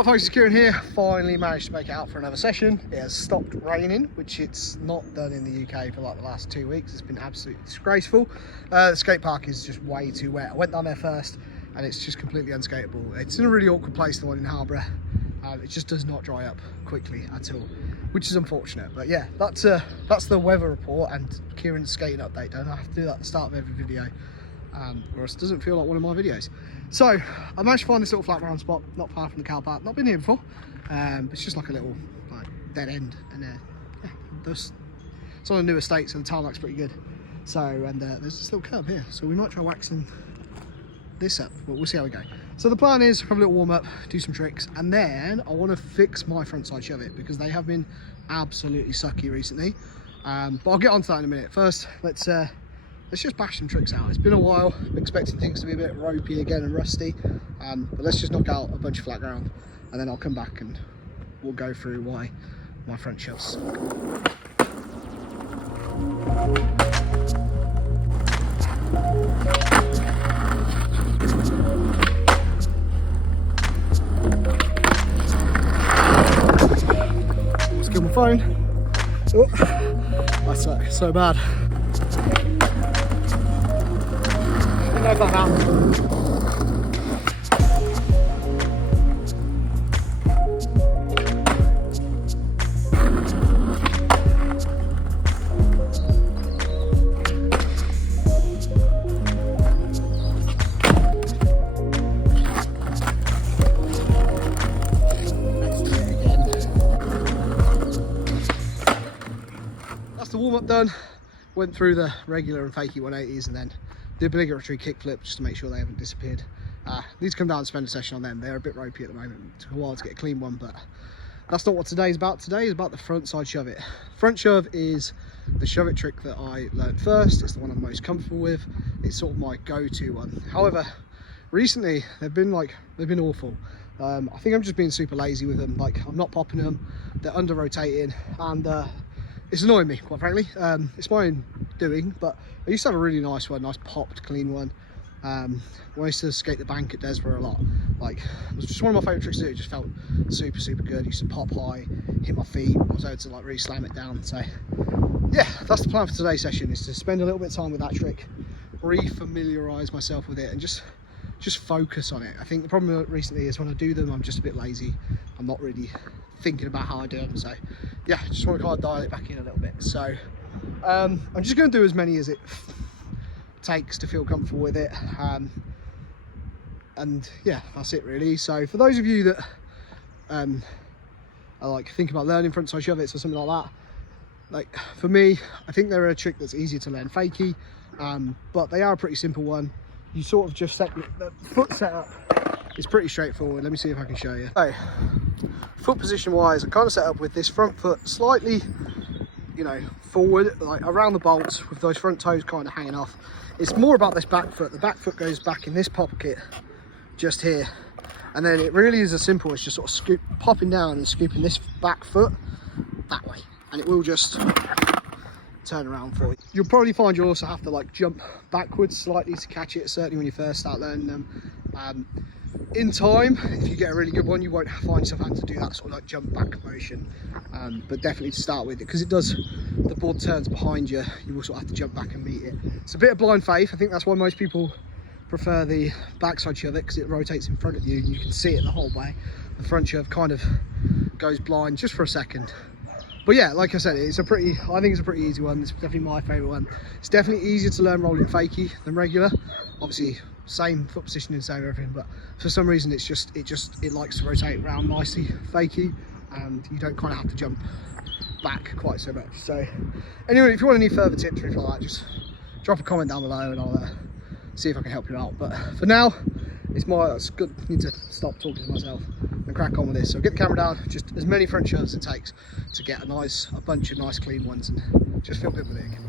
Well folks, it's Kieran here. Finally managed to make it out for another session. It has stopped raining, which it's not done in the UK for like the last 2 weeks. It's been absolutely disgraceful. The skate park is just way too wet. I went down there first and it's just completely unskateable. It's in a really awkward place, the one in Harborough. It just does not dry up quickly at all, which is unfortunate. But yeah, that's the weather report and Kieran's skating update done. I have to do that at the start of every video, or else it doesn't feel like one of my videos. So I managed to find this little flat ground spot not far from the car park. Not been here before. It's just like a little dead end, and yeah, it's on a new estate, so the tarmac's pretty good. So and there's this little curb here, so we might try waxing this up, but we'll see how we go. So the plan is have a little warm up, do some tricks, and then I want to fix my frontside shove it because they have been absolutely sucky recently. But I'll get onto that in a minute. First, let's just bash some tricks out. It's been a while. I'm expecting things to be a bit ropey again and rusty, but let's just knock out a bunch of flat ground, and then I'll come back and we'll go through why my front shoves suck. Let's get my phone. Oh, that's so bad. I don't know if that happened. The warm-up done, went through the regular and fakey 180s and then the obligatory kickflip just to make sure they haven't disappeared. Need to come down and spend a session on them. They're a bit ropey at the moment. It took a while to get a clean one, but that's not what today's about. Today is about the frontside shove it. Front shove is the shove it trick that I learned first. It's the one I'm most comfortable with. It's sort of my go-to one. However, recently they've been awful. I think I'm just being super lazy with them. Like, I'm not popping them, they're under rotating, and it's annoying me, quite frankly. It's my own doing, but I used to have a really nice one, nice popped, clean one. When I used to skate the bank at Desborough a lot, like, it was just one of my favourite tricks to do. It just felt super, super good. I used to pop high, hit my feet. I was able to like really slam it down. So yeah, that's the plan for today's session, is to spend a little bit of time with that trick, re-familiarise myself with it, and just focus on it. I think the problem recently is when I do them, I'm just a bit lazy. I'm not really thinking about how I do them. So yeah, just want to kind of dial it back in a little bit. So I'm just going to do as many as it takes to feel comfortable with it, and yeah, that's it really. So for those of you that are like thinking about learning frontside shove its or something like that, like for me, I think they're a trick that's easier to learn fakey, but they are a pretty simple one. You sort of just set the foot setup is pretty straightforward. Let me see if I can show you. So foot position wise, I kind of set up with this front foot slightly, you know, forward, like around the bolts, with those front toes kind of hanging off. It's more about this back foot. The back foot goes back in this pocket just here, and then it really is as simple as just sort of popping down and scooping this back foot that way, and it will just turn around for you. You'll probably find you'll also have to like jump backwards slightly to catch it, certainly when you first start learning them. In time, if you get a really good one, you won't find yourself having to do that sort of like jump back motion, but definitely to start with it, because it does, the board turns behind you, you will sort of have to jump back and meet it. It's a bit of blind faith. I think that's why most people prefer the backside shove it, because it rotates in front of you and you can see it the whole way. The front shove kind of goes blind just for a second. But yeah, like I said, I think it's a pretty easy one. It's definitely my favourite one. It's definitely easier to learn rolling fakey than regular. Obviously, same foot positioning, same everything, but for some reason it likes to rotate around nicely fakey, and you don't kind of have to jump back quite so much. So anyway, if you want any further tips or anything like that, just drop a comment down below and I'll see if I can help you out. But for now, it's good. I need to stop talking to myself and crack on with this. So get the camera down, just as many front shoves as it takes to get a bunch of nice clean ones, and just feel good with it again.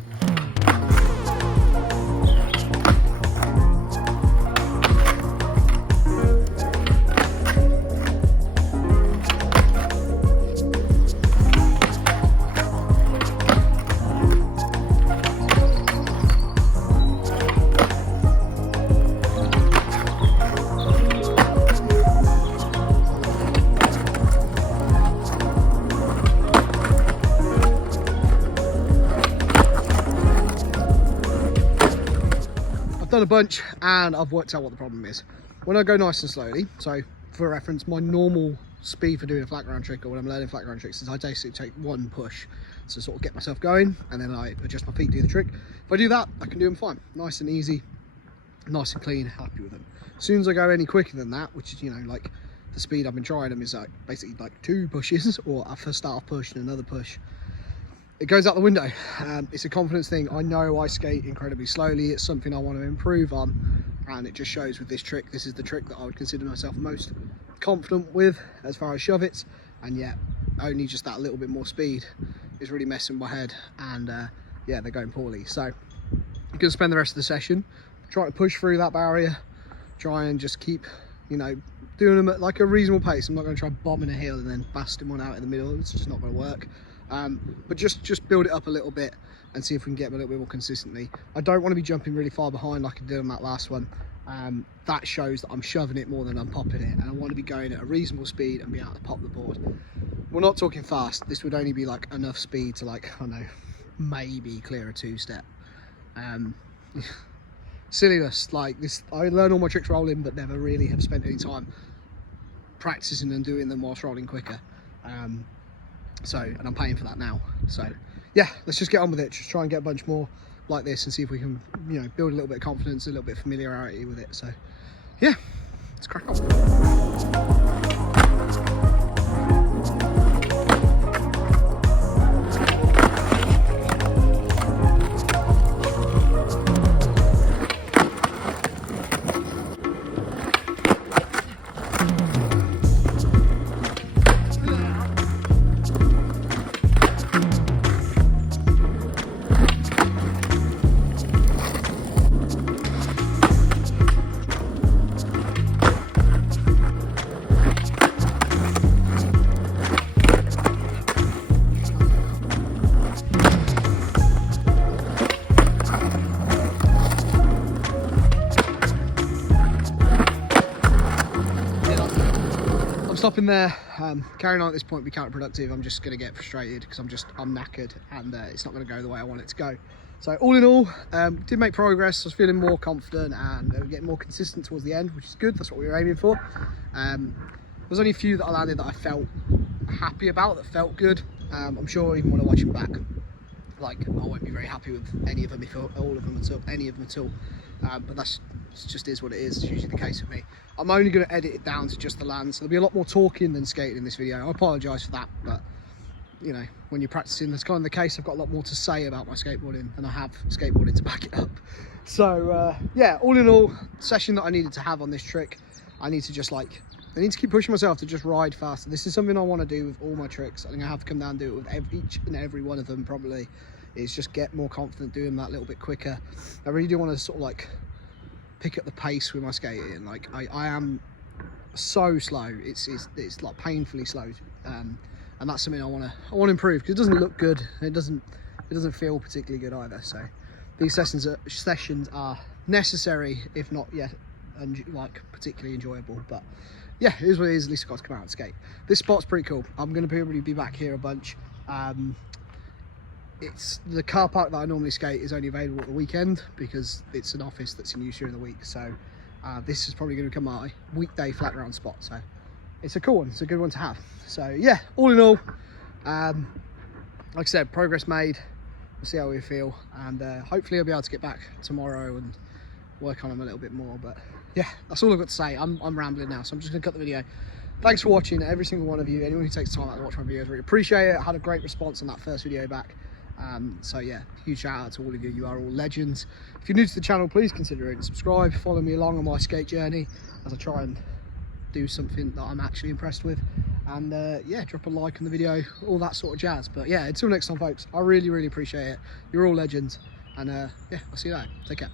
done a bunch and I've worked out what the problem is. When I go nice and slowly, so for reference, my normal speed for doing a flat ground trick, or when I'm learning flat ground tricks, is I basically take one push to sort of get myself going, and then I adjust my feet, do the trick. If I do that, I can do them fine, nice and easy, nice and clean, happy with them. As soon as I go any quicker than that, which is, you know, like the speed I've been trying them is like basically like 2 pushes or a first start push and another push, it goes out the window. It's a confidence thing. I know I skate incredibly slowly. It's something I want to improve on, and it just shows with this trick. This is the trick that I would consider myself most confident with as far as shove it, and yet only just that little bit more speed is really messing my head, and yeah, they're going poorly. So I'm gonna spend the rest of the session trying to push through that barrier, try and just keep, you know, doing them at like a reasonable pace. I'm not going to try bombing a hill and then busting one out in the middle. It's just not going to work. But just build it up a little bit and see if we can get them a little bit more consistently. I don't want to be jumping really far behind like I did on that last one. That shows that I'm shoving it more than I'm popping it, and I want to be going at a reasonable speed and be able to pop the board. We're not talking fast. This would only be like enough speed to, like, I don't know, maybe clear a 2-step. Silliness like this. I learn all my tricks rolling, but never really have spent any time practicing and doing them whilst rolling quicker. And I'm paying for that now. So yeah, let's just get on with it. Just try and get a bunch more like this and see if we can, you know, build a little bit of confidence, a little bit of familiarity with it. So yeah, let's crack on. Stopping there. Carrying on at this point would be counterproductive. I'm just going to get frustrated because I'm knackered, and it's not going to go the way I want it to go. So all in all, did make progress. I was feeling more confident and getting more consistent towards the end, which is good. That's what we were aiming for. There's only a few that I landed that I felt happy about, that felt good. I'm sure even when I watch them back, like, I won't be very happy with any of them, if all of them at all, any of them at all. But that's just is what it is. It's usually the case with me. I'm only going to edit it down to just the land, so there'll be a lot more talking than skating in this video. I apologise for that, but you know, when you're practicing, that's kind of the case. I've got a lot more to say about my skateboarding than I have skateboarding to back it up. So yeah, all in all, session that I needed to have on this trick. I need to just I need to keep pushing myself to just ride faster. This is something I want to do with all my tricks. I think I have to come down and do it with each and every one of them probably, is just get more confident doing that a little bit quicker. I really do want to sort of like pick up the pace with my skating. Like I am so slow, it's like painfully slow, and that's something I want to improve, because it doesn't look good, and it doesn't feel particularly good either. So these sessions are necessary, if not yet like particularly enjoyable. But yeah, it is what it is. At least I've got to come out and skate. This spot's pretty cool. I'm going to probably be back here a bunch. It's the car park that I normally skate is only available at the weekend, because it's an office that's in use during the week. So this is probably going to become my weekday flat ground spot. So it's a cool one. It's a good one to have. So yeah, all in all, like I said, progress made. We'll see how we feel, and hopefully I'll be able to get back tomorrow and work on them a little bit more. But yeah, that's all I've got to say. I'm rambling now, so I'm just going to cut the video. Thanks for watching, every single one of you. Anyone who takes time out to watch my videos, really appreciate it. I had a great response on that first video back. So yeah, huge shout out to all of you. You are all legends. If you're new to the channel, please consider it and subscribe. Follow me along on my skate journey as I try and do something that I'm actually impressed with. And yeah, drop a like on the video, all that sort of jazz. But yeah, until next time, folks, I really appreciate it. You're all legends. And yeah, I'll see you later. Take care.